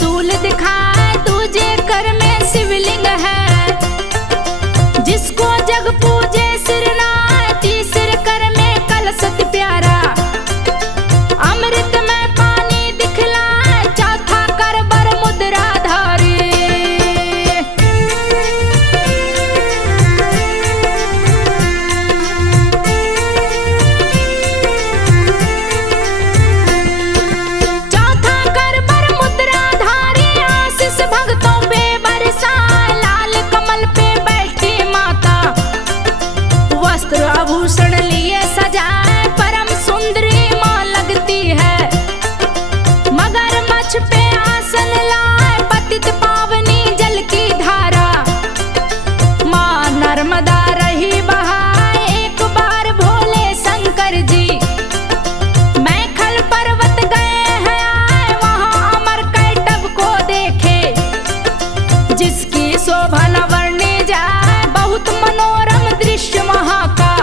त्रिशूल दिखाए, दूजे कर में शिवलिंग है। जिसको जग पूजे सिर नाय, तीसरे कर में कलशत प्यारा। अमृत में पानी दिखलाए, चौथा कर बर मुद्रा धारी। चौथा कर बर मुद्रा धारी, आशीष भक्तों पे बरसाए। लाल कमल पे बैठी माता, वस्त्र आभूषण लिए सजाए। परम सुंदरी माँ लगती है, मगरमच्छ पे आसन लाए। पतित पावनी जल की धारा, माँ नर्मदा रही बहाए। एक बार भोले शंकर जी मैखल पर्वत गए हैं आए। वहाँ अमर कैटभ को देखे, जिसकी शोभा न वर्णी जाए। बहुत मनोरम दृश्य वहाँ का,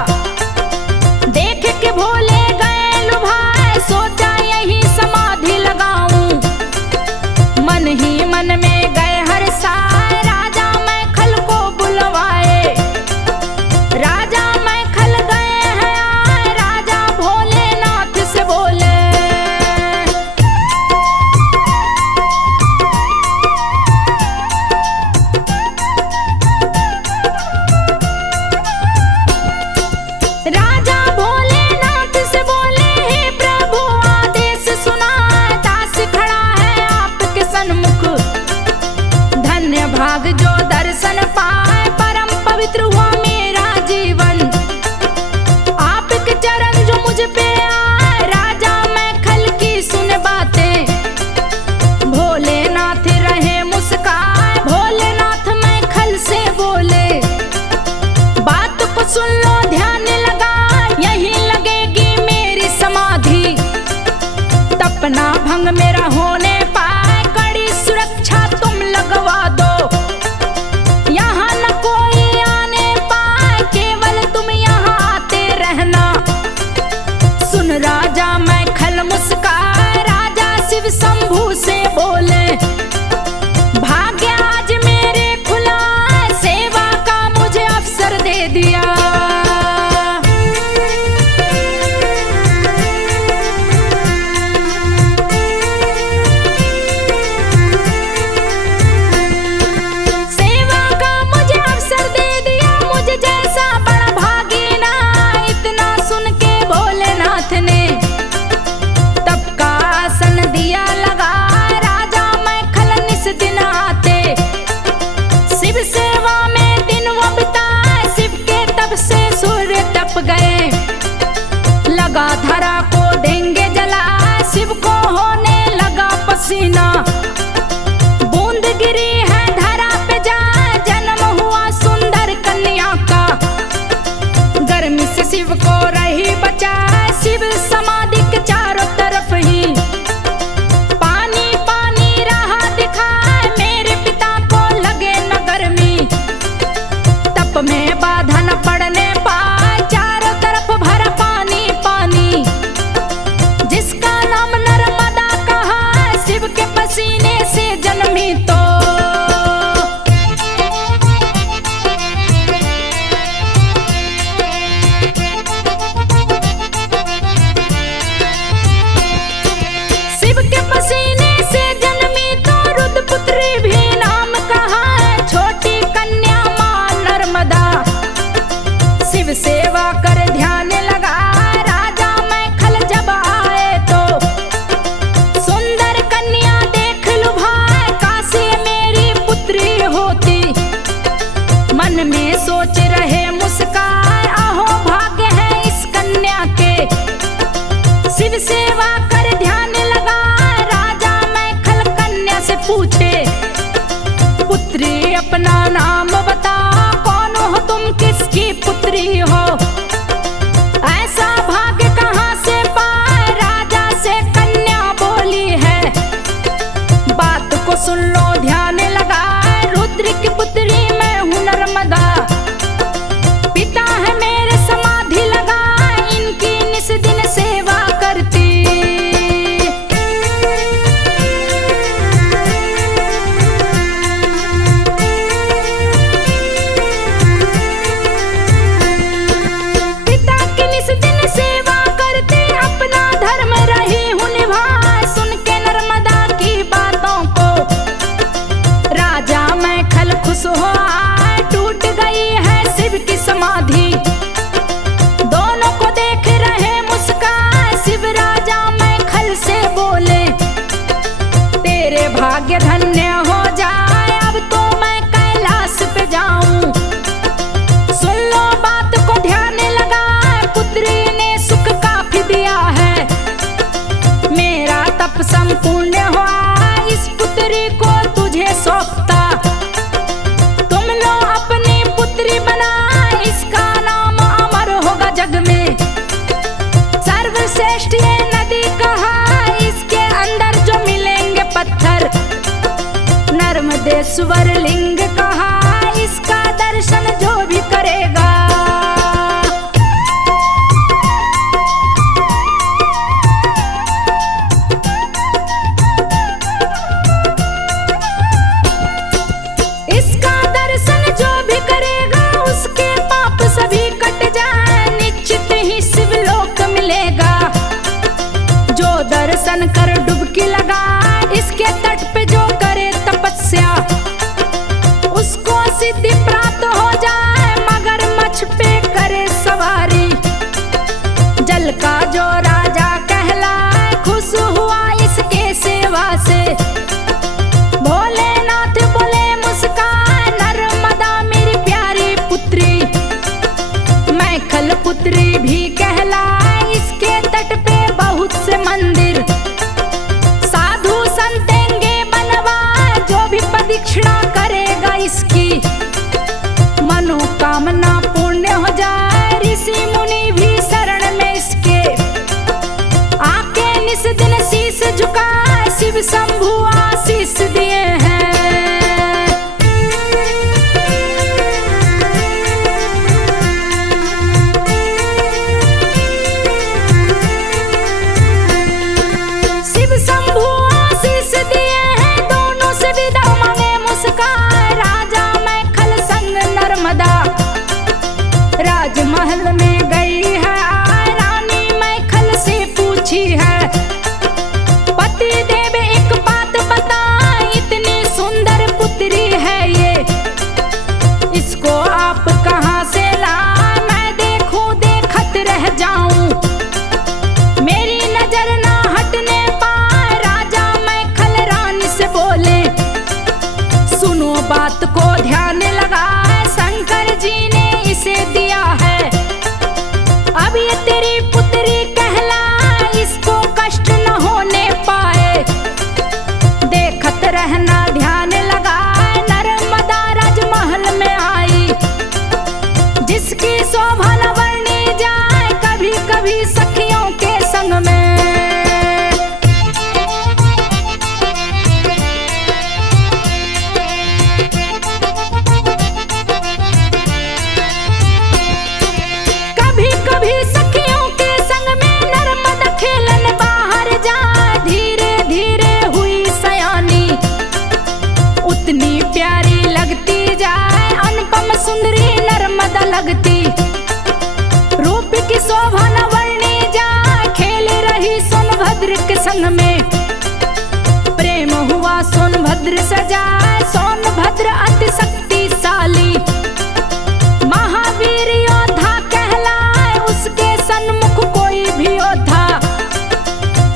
देख के भोले गए लुभाए। सोचा यही समाधि लगाऊं, मन ही मन में गए हर्षाए। राजा मैखल को बुलवाए, राजा मैखल गए हैं आए। राजा भोलेनाथ से बोले, राजा भोलेनाथ से बोले, हे प्रभु आदेश सुनाए। दास खड़ा है आपके सन्मुख, धन्य भाग जो दर्शन पाए। परम पवित्र हुआ मेरा जीवन, आपके चरण जो मुझ पे आए। राजा मैखल की सुन बातें, भोलेनाथ रहे मुस्काए। भोलेनाथ मैखल से बोले, बात को सुन लो ध्यान लगा। यही लगेगी मेरी समाधि, तपना भंग मेरा होने पाए। कड़ी सुरक्षा तुम लगवा दो, यहाँ न कोई आने पाए। केवल तुम यहाँ आते रहना। सुन राजा मैखल मुस्काए, राजा शिव शंभू से बोले, भाग्य आज मेरे खुला है। सेवा का मुझे अवसर दे दिया। सेवा का मुझे अवसर दे दिया, मुझे जैसा बड़ा भागी ना। इतना सुन के भोलेनाथ ने तब का आसन दिया लगा। राजा मैखल निस दिन आते, शिव सेवा में दिन वो बिताए। शिव के तब से सूर्य तप गए, लगा धरा को देंगे जला। शिव को होने लगा पसीना, बूंद गिरी है धरा पे जा। जन्म हुआ सुंदर कन्या का, गर्मी से शिव को रही बचा। शिव समाधि के चारों तरफ ही पानी पानी रहा दिखाए। मेरे पिता को लगे न गर्मी, तप में बाधा न पड़ने पाए। चारों तरफ भरा पानी पानी, जिसका नाम नर्मदा कहा। शिव के पसीने से जन्मी तो शिव के पसीने से जन्मी तो रुद्रपुत्री भी नाम कहा है। छोटी कन्या माँ नर्मदा, शिव सेवा कर ध्यान लगा। राजा मैखल जब आए तो सुंदर कन्या देख लुभाए। काशी मेरी पुत्री होती, मन में सोच रहे मुस्काए। अहो भाग्य है इस कन्या के, शिव सेवा कर ध्यान लगा। राजा मैखल कन्या से पूछे, पुत्री अपना नाम बता। कौन हो तुम, किसकी पुत्री हो? ऐसा भाग्य कहाँ से पाए? राजा से कन्या बोली है, बात को सुन लो ध्यान लगा। रुद्र की पुत्री मैं हूँ नर्मदा, पिता है मेरे समाधि लगा। इनकी निस दिन सेवा करती। संपूर्ण हुआ इस पुत्री को तुझे सौंपता। तुम लो अपनी पुत्री बना, इसका नाम अमर होगा जग में। सर्वश्रेष्ठ ये नदी कहा, इसके अंदर जो मिलेंगे पत्थर। नर्मदेश्वर लिंग कहा, इसका दर्शन जो भी करेगा। इसका दर्शन जो भी करेगा, उसके पाप सभी कट जाए, निश्चित ही शिवलोक मिलेगा। जो दर्शन कर डुबकी लगा, इसके तट पे जो करे तपस्या, उसको सिद्धि प्राप्त हो जाए। मगरमच्छ पे करे सवारी, जल का जो राजा कहलाए, खुश हुआ इसके सेवा से। भोलेनाथ बोले मुस्कान, नर्मदा मेरी प्यारी पुत्री। मैखल पुत्री भी कहलाए, इसके तट पे बहुत से मंदिर। साधु संतेंगे बनवा, जो भी प्रदक्षिणा करेगा इसकी, मनोकामना पूर्ण हो जाए। ऋषि मुनि भी शरण में इसके, आके निस दिन शीश झुका, शिव शंभु आशीष दिए हैं। शिव शंभु आशीष दिए हैं, दोनों से विदा मांगे मुस्कान। राजा मैखल संग नर्मदा राजमहल में गई है, रानी मैखल से पूछी है। पति देव एक बात बता, इतनी सुंदर पुत्री है ये, इसको आप कहाँ से लाए? मैं देखूं देखत रह जाऊं, मेरी नजर ना हटने पाए। राजा मैखल रानी से बोले, सुनो बात को ध्यान लगाए, शंकर जी ने इसे दिया है। अब ये तेरी पुत्री कहलाए, इसको कष्ट न होने पाए। देखत रहना ध्यान लगाए, नर्मदा राजमहल में आई, जिसकी शोभा न वर्णी जाए, कभी कभी सखियों के संग में। कभी कभी सखियों के संग में नर्मदा खेलन बाहर जाए, धीरे धीरे हुई सयानी, उतनी प्यारी लगती जाए, अनुपम सुंदरी नर्मदा लगती। रूप की शोभा न वर्णी जाए, खेल रही सोनभद्र के संग में। प्रेम हुआ सोनभद्र से जाए, सोनभद्र अति शक्तिशाली, महावीर योद्धा कहलाए, उसके सन्मुख कोई भी योद्धा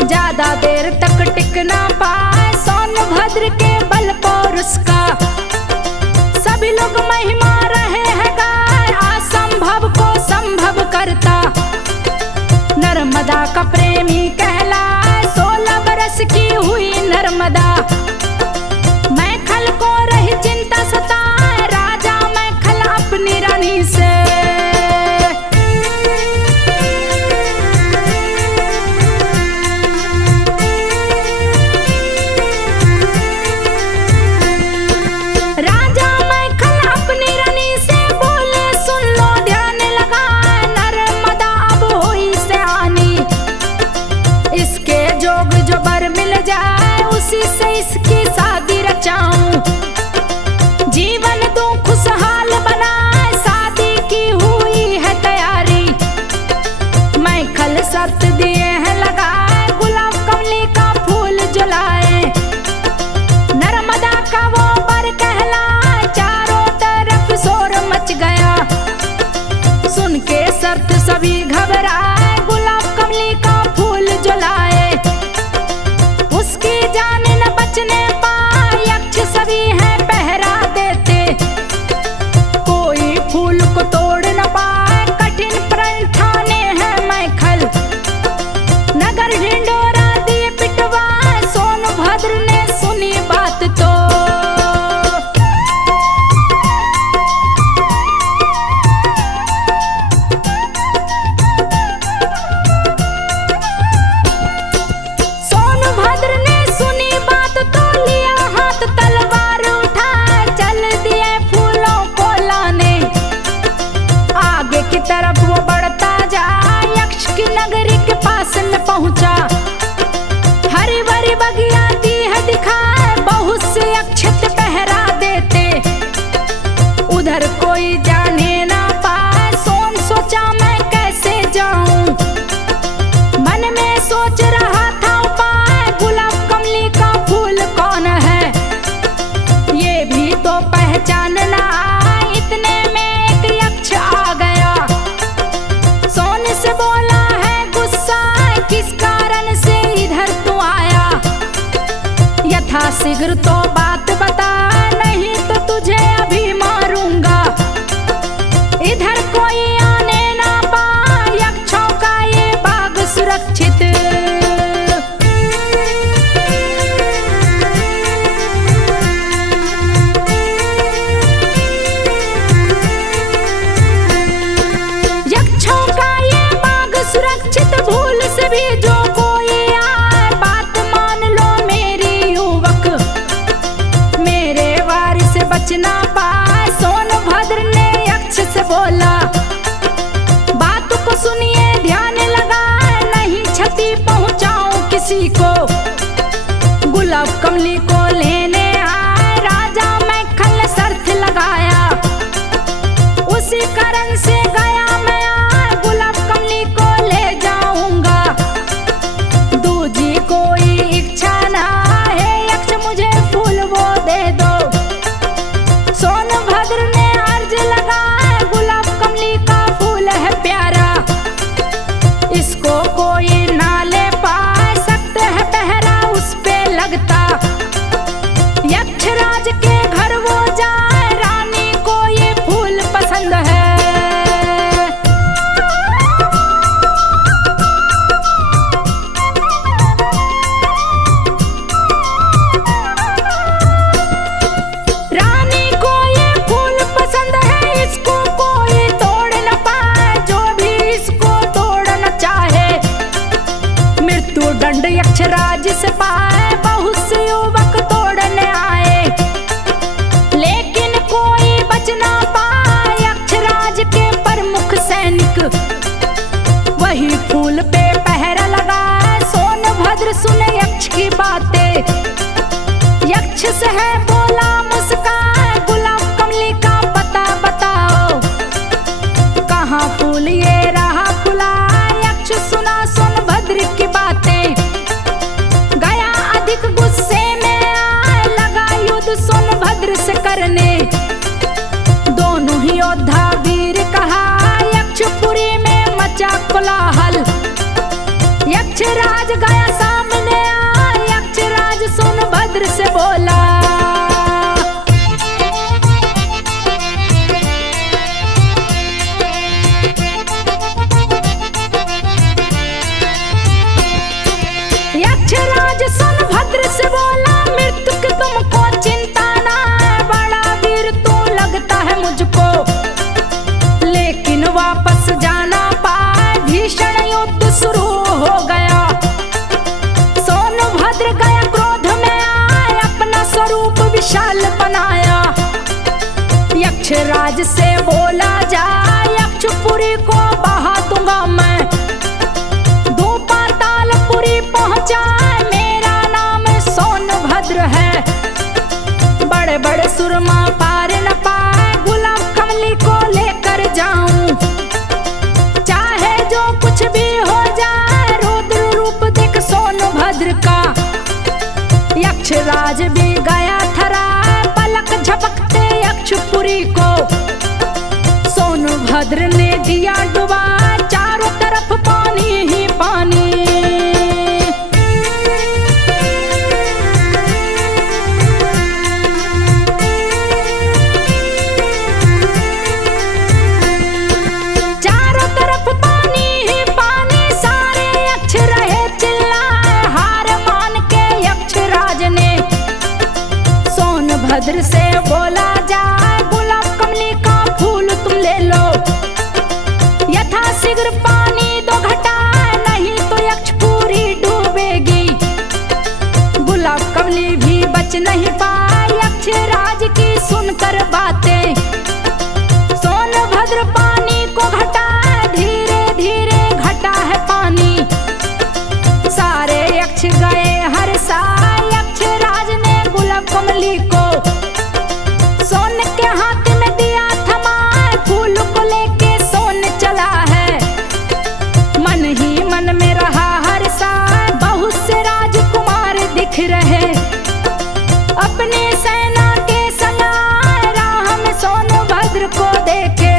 ज्यादा देर तक टिक ना पाए। सोनभद्र के बल पौरुष का सभी लोग महिमा रहे हैं गाय, असंभव को संभव करता। नर्मदा का प्रेमी कहलाए, 16 बरस की हुई नर्मदा। मैखल को रही चिंता सताए, राजा मैखल अपनी रानी से। राजा मैखल अपनी रानी से बोले, सुन लो ध्यान लगा, नर्मदा अब हुई सयानी। इसके जोग जो बर मिल जाए, उसी से इसकी शादी रचाऊं। जीवन दूं खुशहाल बनाए, शादी की हुई है तैयारी। मैखल शर्त दिए हैं लगाए, गुलाब कमली का फूल जलाए। नर्मदा का वो बर कहलाए, चारों तरफ शोर मच गया। सुन के शर्त सभी घबराए, गुलाब कमली का फूल जलाए। उसकी जान न बचने पाए, यक्ष यथा शीघ्र तो बात बता, नहीं तो तुझे अभी मारूंगा। इधर कोई आने ना पाए, यक्षों का ये बाग सुरक्षित। यक्षों का ये बाग सुरक्षित, भूल से भी जो कोई आए बात मान लो मेरी युवक। मेरे वार से बचना पाए, सोनभद्र ने यक्ष से बोला। बात को सुनिए ध्यान लगाए, नहीं क्षति पहुंचाऊं किसी को। गुलाब कमली को लेने आए राजा मैखल ने शर्त लगाया। उसी कारण से गया मैं आए, गुलाब कमली को ले जाऊंगा। दूजी कोई इच्छा ना है, यक्ष मुझे फूल वो दे दो। सोनभद्र ने अर्ज लगाए, गुलाब कमली का फूल है प्यारा। इसको कोई ना ले पाए, सकते है पहरा उस पे लगता। यक्षराज के घर वो जाए, रानी को ये फूल पसंद है। रानी को ये फूल पसंद है, इसको कोई तोड़ न पाए, जो भी इसको तोड़ना चाहे। मृत्यु दंड यक्षराज से पाए, बहुत से युवक तोड़ने आए, लेकिन कोई बच ना पाए। यक्षराज के प्रमुख सैनिक वही फूल पे पहरा लगाए। सोनभद्र सुने यक्ष की बातें, यक्ष से है बोला मुस्काए। गुलाब कमली का पता बताओ, कहाँ फूल ये रहा खुला। यक्ष सुना सोनभद्र की बातें, गया अधिक गुस्से में आए, लगा युद्ध सोनभद्र से करने। दोनों ही योद्धा वीर कहा, यक्षपुरी में मचा कोलाहल। यक्षराज गया सामने आए, यक्षराज सोनभद्र से बोला। यक्षराज सोनभद्र से बोला, मृत्यु की तुमको चिंता ना है, बड़ा वीर तू लगता है मुझको। लेकिन वापस जाना पाए, भीषण युद्ध शुरू हो गया। सोनभद्र गया क्रोध में आए, अपना स्वरूप विशाल बनाया। यक्षराज से बोला जा, यक्षपुरी को बहा दूंगा मैं। दो पातालपुरी पहुंचा, मेरा नाम सोनभद्र है। बड़े बड़े सुरमा पार न पाए, गुलाब कमली को लेकर जाऊं। चाहे जो कुछ भी हो जाए, रुद्र रूप देख सोनभद्र का। यक्षराज भी गया थरा, पलक झपकते यक्षपुरी को। सोनभद्र ने दिया डुबा, चारों तरफ पानी ही पानी। चारों तरफ पानी ही पानी, सारे यक्ष रहे चिल्लाए। हार मान के यक्षराज ने सोनभद्र से बोला जाए, गुलाब कमली का फूल तुम ले लो। यथा शीघ्र पानी दो घटा, नहीं तो यक्षपुरी डूबेगी। गुलाब कमली भी बच नहीं पाए, यक्षराज की सुनकर बातें। सोनभद्र पानी को घटा, धीरे धीरे घटा है पानी। सारे यक्ष गए हर साल, यक्षराज ने गुलाब कमली को सोने के हाथ में दिया थमा। फूल को लेके सोन चला है, मन ही मन में रहा हर साल। बहुत से राजकुमार दिख रहे, अपनी सेना के संग राह में सोनभद्र को देखे।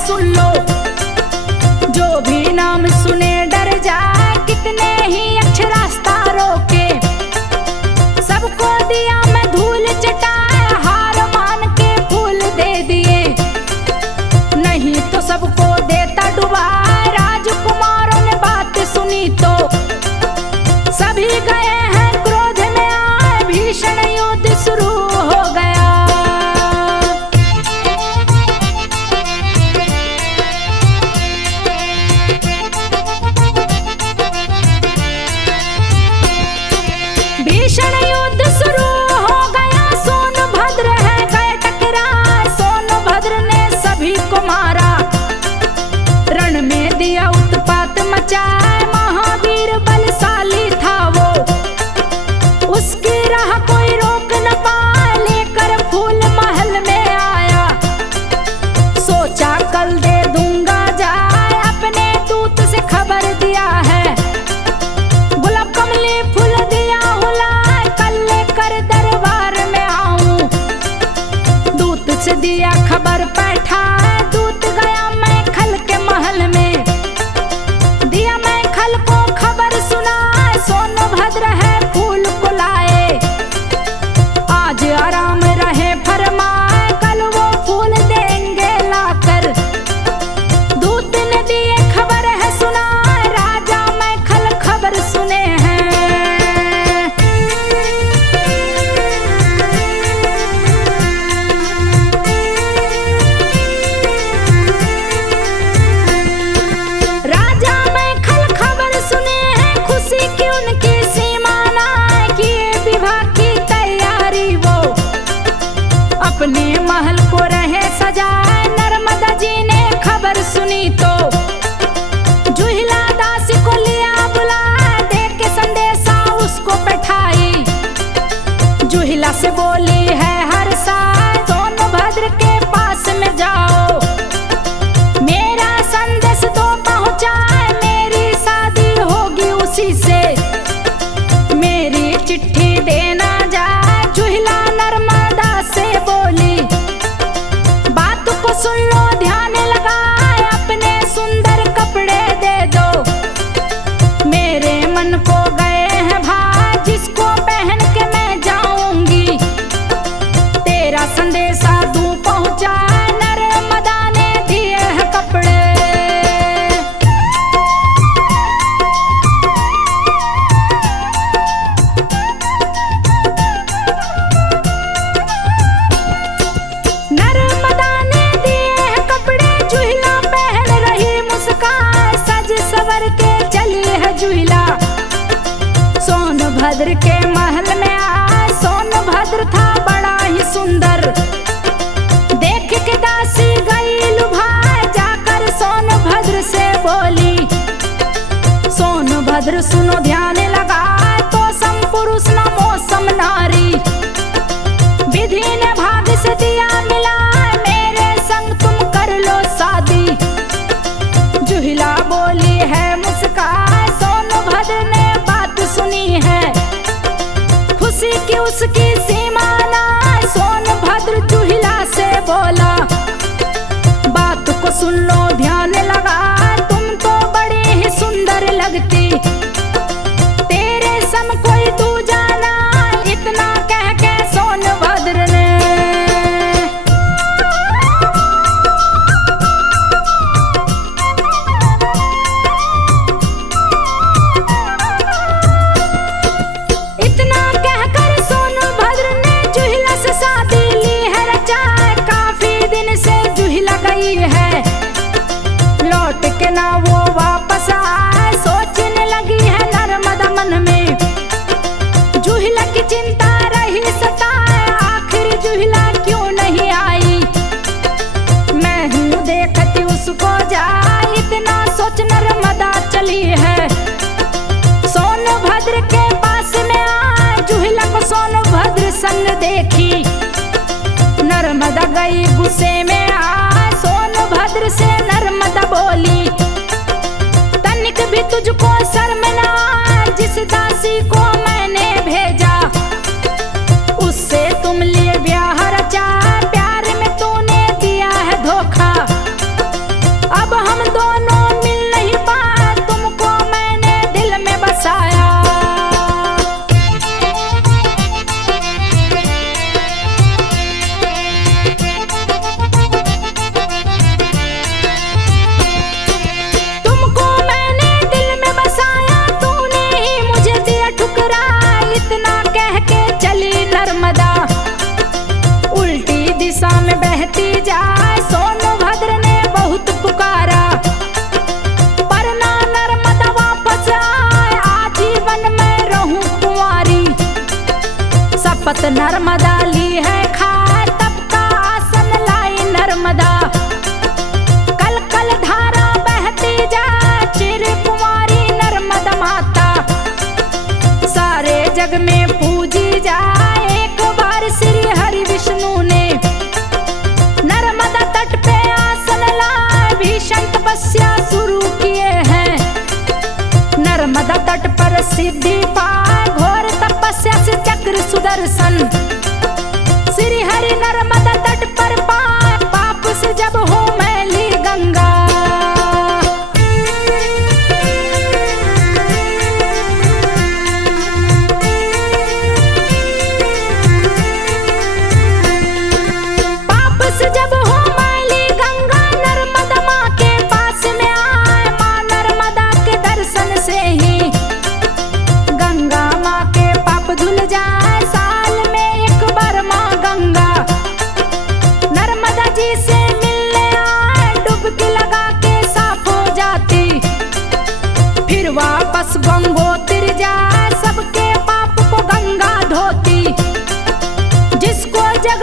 सुन लो, जो भी नाम सुने डर जाए, कितने ही अच्छे रास्ता रोके। सबको दिया मैं धूल चटाए, हार मान के फूल दे दिए, नहीं तो सबको देता डुबाए। राजकुमारों ने बात सुनी तो सभी गए हैं क्रोध में आए, भीषण युद्ध शुरू हो गया। भीषण युद्ध शुरू हो गया, सोनभद्र है गए टकराए। सोनभद्र ने सभी को मारा, रण में दिया उत्पात मचाए। महावीर बलशाली था वो, उसकी राह कोई रोक न पाए। लेकर फूल महल में आया, सोचा कल दे दूंगा जाए। अपने दूत से खबर दिया है, गुलाब कमली फूल दिया हुलाए। कल लेकर दरबार में आऊं, दूत से दिया खबर बैठाए। दूत गया मैं खल के महल में, दिया मैं खल को खबर सुनाए। सोनभद्र है फूल को लाए, आज आराम रहे फरमाए। कल वो फूल देंगे लाकर, दूत ने दिए खबर है सुनाए। राजा मैं खल खबर सुने हैं। राजा मैं खल खबर सुने हैं, खुशी की उनकी सीमा ना, किए विवाह की तैयारी वो, अपने महल को रहे सजाए। नर्मदा जी ने खबर सुनी तो जुहिला दासी को लिया बुलाए। दे के संदेशा उसको बैठाई, जुहिला से बोली है हर साल, सोनभद्र के पास में जाओ, मेरा संदेश तो पहुंचाए। मेरी शादी होगी उसी से, मेरी चिट्ठी देना जाए। जुहिला नर्मदा से बोली, बात को सुन लो ध्यान लगाए। अपने सुंदर कपड़े दे दो, मेरे मन को गए हैं भाई। जिसको पहन के मैं जाऊंगी, तेरा संदेशा दूं पहुंचाए। नर्मदा ने दिए हैं कपड़े, नर्मदा ने दिए हैं कपड़े। जुहिला पहन रही मुस्कान, सज सवर के चली है जुहिला। सोनभद्र के महल में आए, सोनभद्र था बड़ा ही सुंदर। देख के दासी गई लुभाए, जाकर सोनभद्र से बोली, सोनभद्र सुनो ध्यान लगाए। तो सम पुरुष न मौसम नारी, विधि ने भाग्य से दिया मिला। मेरे संग तुम कर लो शादी, जुहिला बोली है मुस्काए। सोनभद्र ने बात सुनी है, खुशी की उसकी सीमा ना। सोनभद्र जुहिला से बोला, बात को सुन लो ध्यान लगा। तुम तो बड़ी ही सुंदर लगती, तेरे सम कोई दूजा ना। इतना कह के सोनभद्र ने जुहिला से शादी ली है रचाए। काफी दिन से जुहिला गई है, लौट के ना वो वापस आए। सोचने लगी है नर्मदा मन में, जुहिला की चिंता रही सताए। आखिर जुहिला क्यों नहीं आई, मैं हूँ देखती उसको जाए। इतना सोच नर्मदा चली है, सोनभद्र के पास में आए। जुहिला को सोनभद्र संग देखी, नर्मदा गई गुस्से में आए। सोनभद्र से नर्मदा बोली, तनिक भी तुझको शर्म ना आए। जिस दासी को मैंने भेजा, उससे तुम लिए ब्याह रचा। प्यार में तूने दिया है धोखा, अब हम दोनों मिल नहीं पाए, तुमको मैंने दिल में बसाया। तुमको मैंने दिल में बसाया, तूने ही मुझे दिया ठुकरा। इतना कह के चली नर्मदा, उल्टी दिशा में बहती जाए। सोनभद्र ने बहुत पुकारा, पर ना नर्मदा वापस आए। आजीवन में रहूं कुंवारी, शपथ नर्मदा ली है खाए। तब का आसन लाई नर्मदा, कल कल धारा बहती जाए। चिर कुंवारी नर्मदा माता, सारे जग में पूजी जाए। एक बार श्री हरि विष्णु ने नर्मदा तट पे आसन लाए। भीषण तपस्या शुरू किए हैं, नर्मदा तट पर सिद्धि पाए। घोर तपस्या से चक्र सुदर्शन श्री हरि नर्मदा तट पर पाए। पाप से जब हो मैली गंगा, पाप से जब हो मैली गंगा, नर्मदा माँ के पास में आए। माँ नर्मदा के दर्शन से ही गंगा माँ के पाप धुल जाए। साल में एक बार माँ गंगा नर्मदा जी से मिलने आए। डुबकी लगा के साफ हो जाती, फिर वापस गंगोत्री जाए। सबके पाप को गंगा धोती, जिसको जग